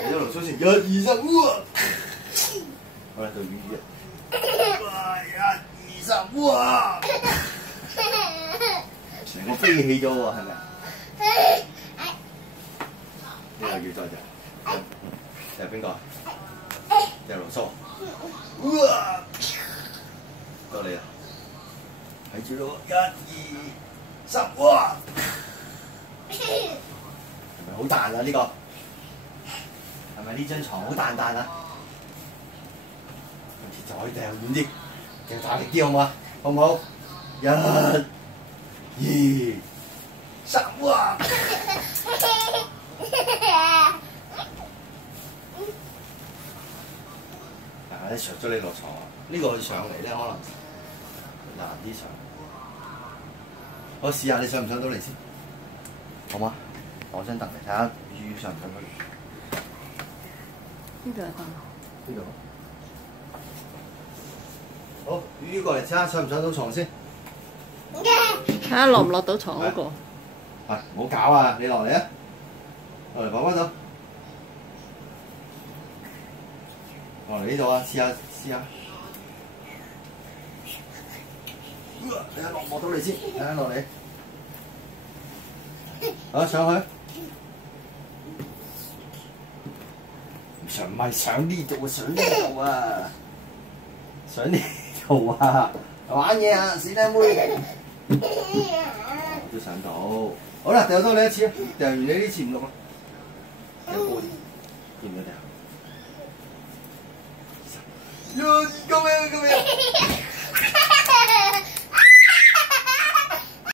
嚟咗龍蘇先，1、2、3，哇！好啦，到魚嘅，哇！1、2、3，哇！成個飛起咗喎，係咪？呢個要再隻，就係邊個？就係龍蘇。哇！過嚟啦！睇住咯，1、2、3，哇！係咪好彈啊？呢個係咪呢張床好彈彈啊？今次再掟遠啲，掟大力啲好唔好啊？好唔好？1、2、3，哇！你上咗你落床啊？呢個上嚟咧，可能難啲上。我試下你上唔上到嚟先，好嗎？攞張凳嚟睇下魚上唔上到嚟。呢度係凳。呢度。好，魚過嚟睇下上唔上到床先。睇下落唔落到床嗰個。係，唔好搞啊！你落嚟啊！落嚟爸爸度。落嚟呢度啊！試下。睇下落唔落到嚟先，睇下落嚟。好，上去。唔係上呢度，上呢度啊！上呢度啊！玩嘢啊，死靚妹！都上到。好啦，掉多你一次啊！掉完你呢次唔錄啦。一半，見唔見掉？救命！救命！